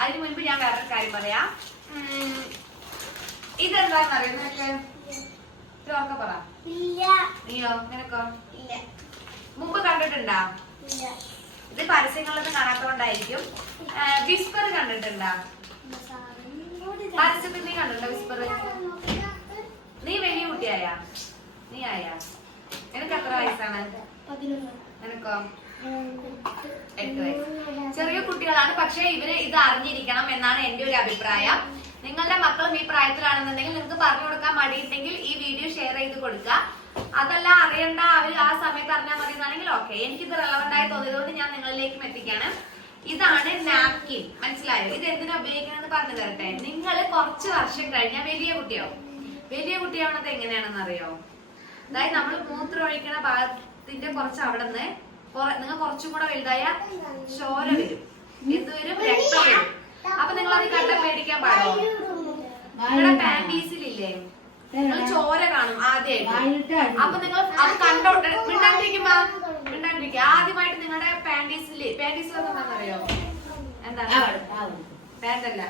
അതിന് മുൻപ് ഞാൻ വേറൊരു കാര്യം പറയാം. ഇതെന്താന്ന് അറിയോ നിനക്ക്? ഓർക്ക പറ. നീയോ? നിനക്കോ? മുമ്പ് കണ്ടിട്ടുണ്ടാ? ഇത് പരസ്യങ്ങളൊന്നും കാണാത്തോണ്ടായിരിക്കും. വിസ്പർ കണ്ടിട്ടുണ്ടാ? പരസ്യത്തിൽ നീ കണ്ടിട്ടുണ്ടോ വിസ്പർ? നീ വലിയ കുട്ടിയായ? നീ ആയ? നിനക്ക് എത്ര വയസ്സാണ്? നിനക്കോ? 8 വയസ്സ്. ചെറിയ കുട്ടികളാണ്, പക്ഷെ ഇവര് ഇത് അറിഞ്ഞിരിക്കണം എന്നാണ് എന്റെ ഒരു അഭിപ്രായം. നിങ്ങളുടെ മക്കളും ഈ പ്രായത്തിലാണെന്നുണ്ടെങ്കിൽ നിങ്ങൾക്ക് പറഞ്ഞു കൊടുക്കാൻ മടിയുണ്ടെങ്കിൽ ഈ വീഡിയോ ഷെയർ ചെയ്ത് കൊടുക്കുക. അതല്ല അറിയണ്ട, അവര് ആ സമയത്ത് അറിഞ്ഞാൽ മതി എന്നാണെങ്കിൽ ഓക്കെ. എനിക്കിത് റെലവന്റ് ആയി തോന്നിയതുകൊണ്ട് ഞാൻ നിങ്ങളിലേക്കും എത്തിക്കാണ്. ഇതാണ് നാപ്കിൻ. മനസ്സിലായോ? ഇത് എന്തിനാ ഉപയോഗിക്കണമെന്ന് പറഞ്ഞു തരട്ടെ. നിങ്ങൾ കുറച്ച് വർഷം കഴിഞ്ഞാൽ വലിയ കുട്ടിയാവും. വലിയ കുട്ടിയാവണത് എങ്ങനെയാണെന്ന് അറിയോ? അതായത് നമ്മൾ മൂത്രം ഒഴിക്കണ ഭാഗത്തിന്റെ കുറച്ച് അവിടെ നിന്ന് നിങ്ങൾ കുറച്ചും കൂടെ വലുതായ ചോര വരും. എന്ത് വരും? രക്തം വരും. അപ്പൊ നിങ്ങൾ അത് കണ്ട പേടിക്കാൻ പാടില്ല. നിങ്ങളുടെ പാൻറ്റീസിലില്ലേ നിങ്ങൾ ചോര കാണും ആദ്യമായിട്ട്. അപ്പൊ നിങ്ങൾ അത് കണ്ടോട്ടെ. മിണ്ടാണ്ടിരിക്കുക. ആദ്യമായിട്ട് നിങ്ങളുടെ പാൻറ്റീസില് എന്താണെന്നറിയോ? എന്താണ്? പാൻറ്റല്ല,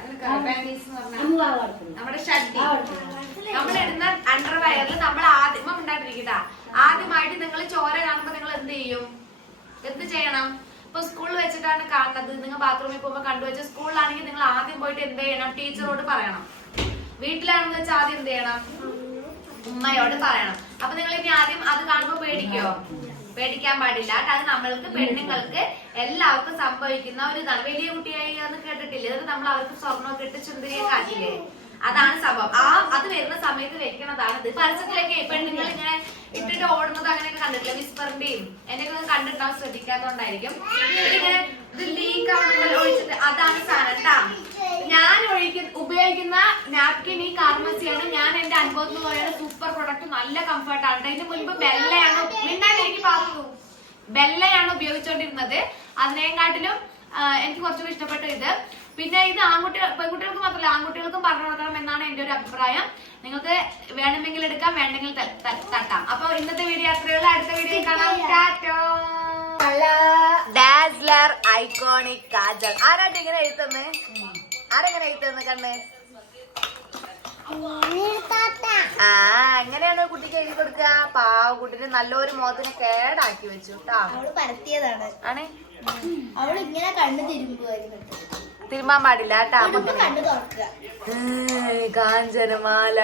പാൻറ്റീസ് എന്ന് പറഞ്ഞാൽ നമ്മുടെ ഷഡ്ഡി. നമ്മളിടുന്ന അണ്ടർവയറിൽ നമ്മൾ ആദ്യം മിണ്ടാണ്ടിരിക്കട്ടാ. ആദ്യമായിട്ട് നിങ്ങൾ ചോര കാണുമ്പോ നിങ്ങൾ എന്ത് ചെയ്യും? എന്ത് ചെയ്യണം? ഇപ്പൊ സ്കൂളിൽ വെച്ചിട്ടാണ് കാണുന്നത്, നിങ്ങൾ ബാത്റൂമിൽ പോകുമ്പോ കണ്ടുവച്ച. സ്കൂളിലാണെങ്കിൽ നിങ്ങൾ ആദ്യം പോയിട്ട് എന്ത് ചെയ്യണം? ടീച്ചറോട് പറയണം. വീട്ടിലാണെന്ന് വെച്ചാൽ ആദ്യം എന്ത് ചെയ്യണം? ഉമ്മയോട് പറയണം. അപ്പൊ നിങ്ങൾ ഇനി ആദ്യം അത് കാണുമ്പോ പേടിക്കോ? പേടിക്കാൻ പാടില്ല. അത് നമ്മൾക്ക് പെണ്ണുങ്ങൾക്ക് എല്ലാവർക്കും സംഭവിക്കുന്ന ഒരു ഇതാണ്. വലിയ കുട്ടിയായി എന്ന് കേട്ടിട്ടില്ലേ? അത് നമ്മൾ അവർക്ക് സ്വർണ്ണമൊക്കെ ഇട്ട് ചുന്ദരിയെ കാട്ടില്ലേ? അതാണ് സംഭവം. അത് വരുന്ന സമയത്ത് വെക്കണതാണ്. ഇത് പരസ്യത്തിലൊക്കെ പെണ്ണുങ്ങൾ ഇങ്ങനെ ഇട്ടിട്ട് ഓടുന്നത് അങ്ങനെയൊക്കെ കണ്ടിട്ടില്ല. വിസ്പറിന്റെയും എന്തൊക്കെ കണ്ടിട്ടാവും, ശ്രദ്ധിക്കാത്തോണ്ടായിരിക്കും. ഇങ്ങനെ ഇത് ലീക്ക് ആവുന്ന ഒഴിച്ചിട്ട് അതാണ് സാധനം ട്ടാ. ഞാൻ ഉപയോഗിക്കുന്ന നാപ്കിൻ ഈ കാർമസിയാണ്. ഞാൻ എന്റെ അനുഭവത്തിൽ എന്ന് പറയുന്നത് സൂപ്പർ പ്രൊഡക്റ്റ്, നല്ല കംഫർട്ടാണ്. ഇതിന് മുൻപ് ബെല്ലയാണ് ഉപയോഗിച്ചോണ്ടിരുന്നത്. അതിനെക്കാട്ടിലും എനിക്ക് കുറച്ചുകൂടി ഇഷ്ടപ്പെട്ടു ഇത്. പിന്നെ ഇത് പെൺകുട്ടികൾക്ക് മാത്രമല്ല ആൺകുട്ടികൾക്കും പറഞ്ഞു കൊടുക്കണം എന്നാണ് എന്റെ ഒരു അഭിപ്രായം. നിങ്ങൾക്ക് വേണമെങ്കിൽ എടുക്കാം, വേണമെങ്കിൽ തട്ടാം. അപ്പൊ ഇന്നത്തെ വീഡിയോ അത്രയുള്ള. അടുത്ത വീഡിയോ കാണാം. Dazzler iconic kajal. ആരാട്ട് ഇങ്ങനെ എഴുതുന്നത്? ആരെങ്ങനെ എഴുതുന്നത്? കണ്ണ് എങ്ങനെയാണ് കുട്ടിക്ക് എഴുതി കൊടുക്കുക? പാവ കുട്ടിന് നല്ലൊരു മുഖത്തിന് കേടാക്കി വെച്ചു കേട്ടാ. പരത്തിയതാണ്. ആണ് അവള് ഇങ്ങനെ കണ്ണ് തിരുമ്പുമായിരുന്നു. തിരുമ്പാൻ പാടില്ല കേട്ടാ. കണ്ണ് തുറക്കുക. കാഞ്ചനമാല.